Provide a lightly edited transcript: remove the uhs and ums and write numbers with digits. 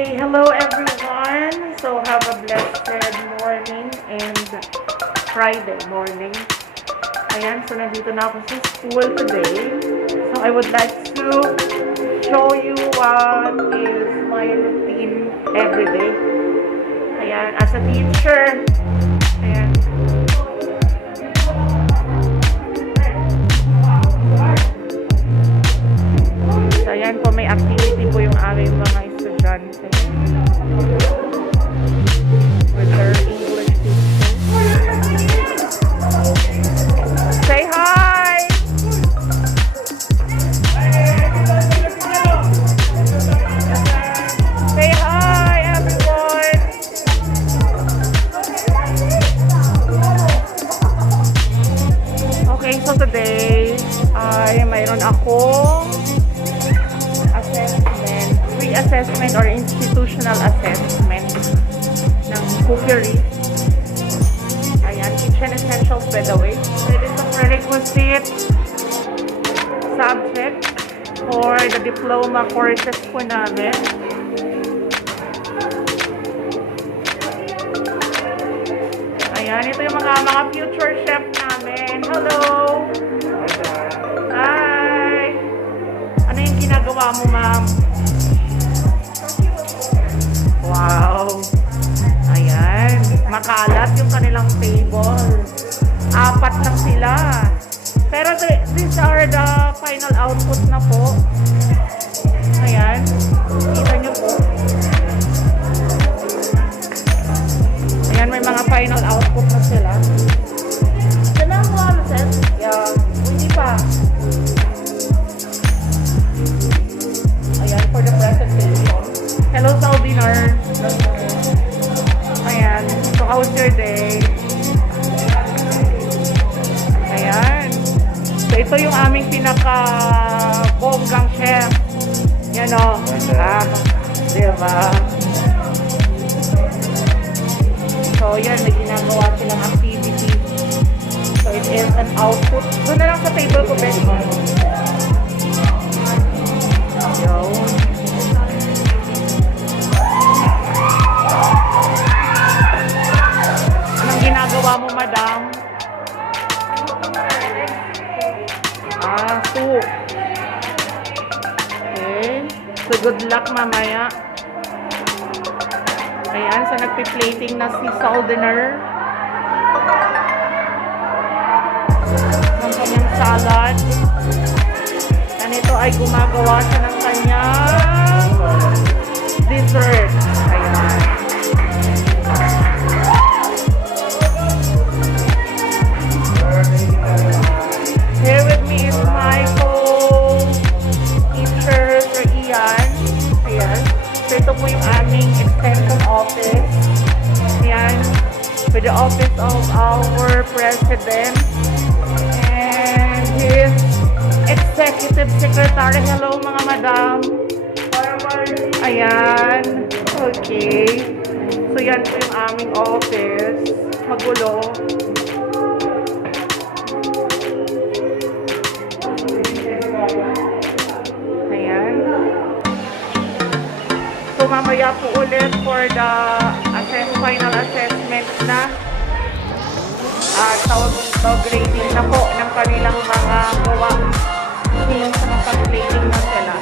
Okay, hello everyone. So have a blessed morning and Friday morning. Ayan, so nandito na ako sa school today. So I would like to show you what is my routine every day. Ayan, as a teacher. Ayan. So ayan po, may activity po yung aming mga estudyante with their English teacher. Say hi! Say hi, everyone! Okay, so today ay mayroon akong assessment, pre-assessment or institutional assessment ng cookery. Ayan, kitchen essentials by the way. It is a prerequisite subject for the diploma courses po namin. Ayan, ito yung mga future chef namin. Hello! Hi! Ano yung ginagawa mo, ma'am? Wow! Ayan, makalat yung kanilang table. 4 lang sila. Pero these are the final output na po. Ayan, kita nyo po. Ayan, may mga final output na sila. Sila mo, ano, sir? Yeah, hindi pa. Ayan, for the presentation. Hello, Saudinar. Ayan, so how's your day? Ayan. So ito yung aming pinaka-bonggang chef. Yan o. Diba? So yan, may ginagawa silang activity. So it is an output. Doon na lang sa table ko, Betty. Yun. Anong ginagawa mo, madam? Soup. Okay. So, good luck mamaya. Ayan, so nagpi-plating na si Saudener ng kanyang salad. And ito ay gumagawa siya ng kanyang dessert. Ayan. Here with me is my co-teacher, Sir Ian. Ayan. So ito po yung aming extension office. Ayan. With the office of our president. And his executive secretary. Hello mga madam. Ayan. Okay. So yan po yung aming office. Magulo. So mamaya po ulit for the final assessment na tawag grading na po ng kanilang mga gawa. Sa pag-grading na sila.